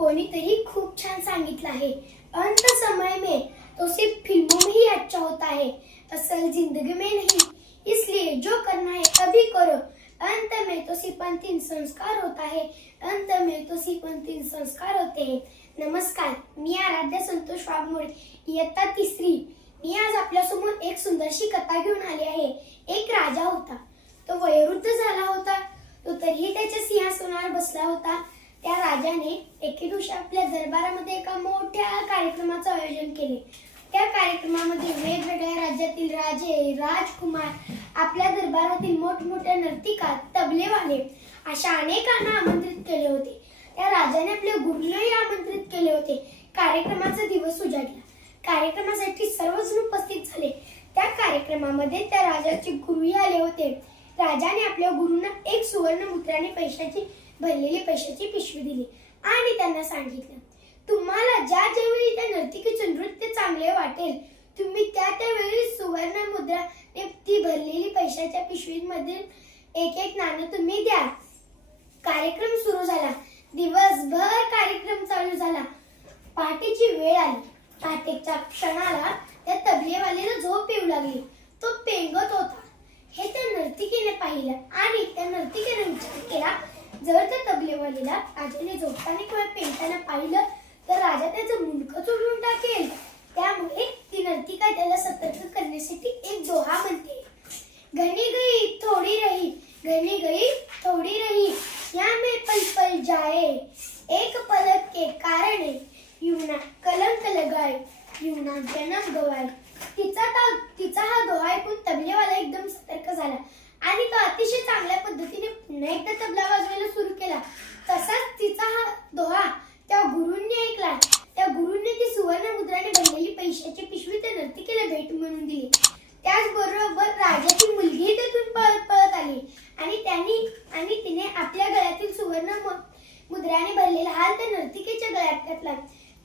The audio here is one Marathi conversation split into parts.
कोणीतरी खूप छान सांगितलं आहे, अंत समय में तो सिर्फ फिल्मों में ही अच्छा होता है, असल जिंदगी में नहीं। इसलिए जो करना है अभी करो, अंत में तो सिर्फ अंतिम संस्कार होता है, अंत में तो सिर्फ अंतिम संस्कार होते हैं। नमस्कार, मी आराध्या संतोष वाघमोडे, इयत्ता 3री। मी आज आपल्यासमोर एक सुंदरशी कथा घेऊन आली आहे। एक राजा होता, तो वयोवृद्ध झाला होता, तो तरीही त्याच्या सिंहासनावर बसला होता। त्या राजाने एके दिवशी आपल्या दरबारामध्ये एका मोठ्या कार्यक्रमाचे आयोजन केले। त्या कार्यक्रमामध्ये वेगवेगळ्या राज्यातील राजे, राजकुमार, आपल्या दरबारातील मोठमोठ्या नर्तिका, तबलेवाले अशा अनेकांना आमंत्रित केले होते। त्या राजाने आपल्या गुरूंनाही आमंत्रित केले होते। कार्यक्रमाचा दिवस उजाडला। कार्यक्रमासाठी सर्वजण उपस्थित झाले। त्या कार्यक्रमामध्ये त्या राजाचे गुरुही आले होते। राजाने आपल्या गुरूंना एक सुवर्ण मुद्राने भरलेली पैशाची पिशवी दिली आणि त्यांना सांगितलं, तुम्हाला ज्या वेळी त्या नर्तिकेचे नृत्य चांगले वाटेल, तुम्ही त्यावेळी सुवर्ण मुद्राने ती भरलेली पैशाच्या पिशवीमध्ये एक नाणं तुम्ही द्या। कार्यक्रम सुरू झाला। दिवसभर कार्यक्रम चालू झाला। पहाटेची वेळ आली। पहाटेच्या क्षणाला त्या तबलेवाल्याला झोप येऊ लागली। तो पेंगत होता। हे त्या नर्तिकेने पाहिलं आणि त्या नर्तिकेने विचार केला, जर त्या तबलेवाल्याला राजाने झोपताना किंवा पेंगताना पाहिलं तर राजा त्याचं मुंडकं चोरून टाकेल। त्यामुळे ती नर्तिका त्याला सतर्क करण्यासाठी एक दोहा म्हणते, घनी गई थोड़ी रही, घनी गई थोड़ी रही, या में पल पल जाए, एक पलक के कारणे यूना कलंक लगाए, यूना जन्म गवाए। तिचा हा दोहा ऐकून तबलेवाला एकदम सतर्क झाला आणि तो अतिशय चांगल्या पद्धतीने पुन्हा एकदा तबला वाजवायला सुरू केला। तसाच तिचा हा दोहा त्या गुरूंनी ऐकला। त्या गुरूंनी ती सुवर्ण मुद्राने भरलेली पैशाची पिशवी त्या नर्तिकेला भेट म्हणून दिली। त्याचबरोबर राजाची मुलगी तेथून पळत आली आणि तिने आपल्या गळ्यातील सुवर्ण मुद्राने भरलेला हार त्या नर्तिकेच्या गळ्यात घातला।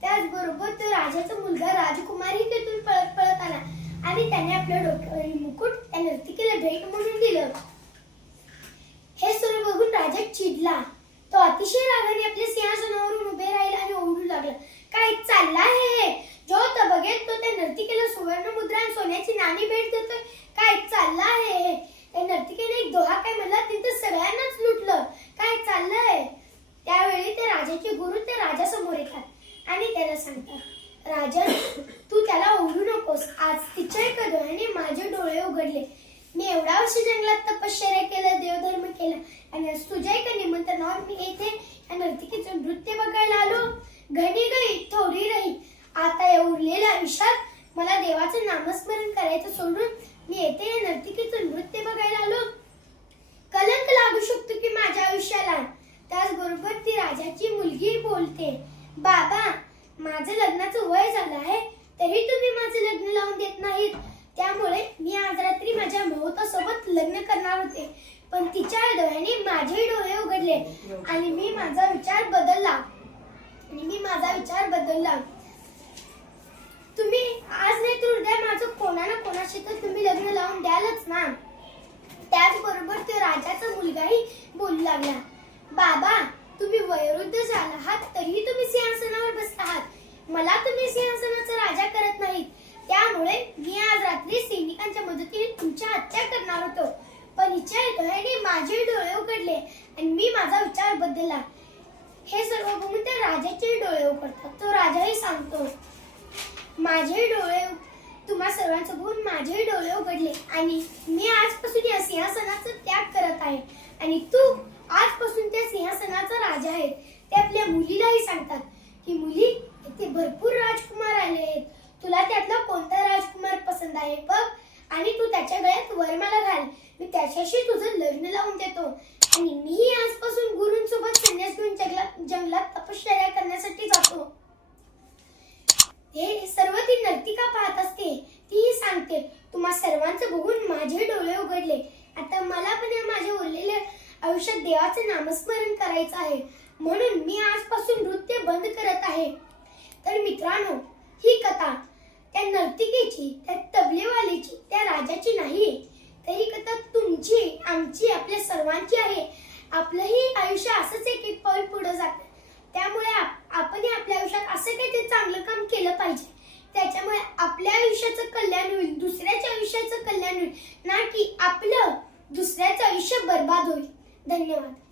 त्याचबरोबर तो राजाचा मुलगा राजकुमारही तेथून पळत आला आणि त्याने आपल्या डोक्यावरील मुकुट त्या नर्तिकेला भेट म्हणून दिलं। हे सर्व बघून राजा चिडला। तो अतिशय रागाने आपल्या सिंहासनावरून उभे राहिला आणि ओरडू लागला, काय चाललं आहे? जो तो बघेल तो त्या नर्तिकेला सुवर्ण मुद्रा आणि सोन्याची नाणी भेट देतोय। काय चाललं आहे? त्या नर्तिकेने एक दोहा काय म्हणला, तिथं सगळ्यांनाच लुटलं। काय चाललंय? त्यावेळी ते राजाचे गुरु त्या राजासमोर येतात आणि त्याला सांगतात, राजन, तू त्याला ओरडू नकोस। आज तिच्या एका डोळ्याने माझे डोळे उघडले। मी एवढा वर्ष जंगलात तपश्चर्या केलं, देवधर्म केला आणि आज तुझ्या एका निमंत्रणावर मी येथे या नर्तिकेचं नृत्य बघायला आलो। घनी गई थोडी रही, आता या उरलेल्या आयुष्यात मला देवाचं नामस्मरण करायचं सोडून मी येथे या नर्तिकेचं नृत्य बघायला आलो। कलंक लागू शकतो की माझ्या आयुष्याला। त्याचबरोबर ती राजाची मुलगी बोलते, बाबा, माझं लग्नाचं वय झालं आहे, तरी तुम्ही माझं लग्न लावून देत नाहीत। त्यामुळे मी आज रात्री माझ्या मोहतासोबत लग्न करणार होते, पण तिच्या डोळ्याने माझे डोळे उघडले आणि मी माझा विचार बदलला। तुम्ही आज नाही तर उद्या माझं कोणा ना कोणाशी तर तुम्ही लग्न लावून द्यालच ना। त्याचबरोबर तो राजाचा मुलगाही बोलू लागला, बाबा, तुम्ही वयोवृद्ध झाला आहात तरीही तुम्ही सिंहासनावर बसता आहात। मला तुम्ही सिंहासनाचा राजा करत नाहीत। त्यामुळे मी आज रात्री सैनिकांच्या मदतीने तुमची हत्या करणार होतो, पण हिच्या डोळ्याने माझे डोळे उघडले आणि मी माझा विचार बदलला। हे सर्व बघून त्या राजाचे डोळे उघडतात। तो राजाही सांगतो, माझे डोळे तुम्हा सर्वांचं बघून माझे डोळे उघडले आणि मी आजपासून या सिंहासनाचा त्याग करत आहे आणि तू आजपासून त्या सिंहासनाचा राजा आहे। ते आपल्या मुलीलाही सांगतात की मुली, इथे भरपूर राजकुमार आले आहेत, तुला त्यातला कोणता राजकुमार पसंत आहे बघ आणि तू त्याच्या गळ्यात वरमाला घाल। मी त्याच्याशी तुझं लग्न लावून देतो आणि मीही आजपासून गुरूंसोबत संन्यास घेऊन जंगलात तपश्चर्या करण्यासाठी जातो। हे सर्व ती नर्तिका पाहत असते। तीही सांगते, तुम्हा सर्वांचं बघून माझे डोळे उघडले। आता मला पण माझ्या उरलेल्या आयुष्यात देवाचे नामस्मरण करायचं आहे, म्हणून मी आजपासून नृत्य बंद करत आहे। तर मित्रांनो, ही कथा त्या नर्तिकेची, त्या तबलेवालीची, त्या राजाची नाही, तर ही कथा तुमची, आमची, आपल्या सर्वांची आहे। आपलंही आयुष्य असंच एक एक पाऊल पुढे जातं। त्यामुळे आपण धन्यवाद।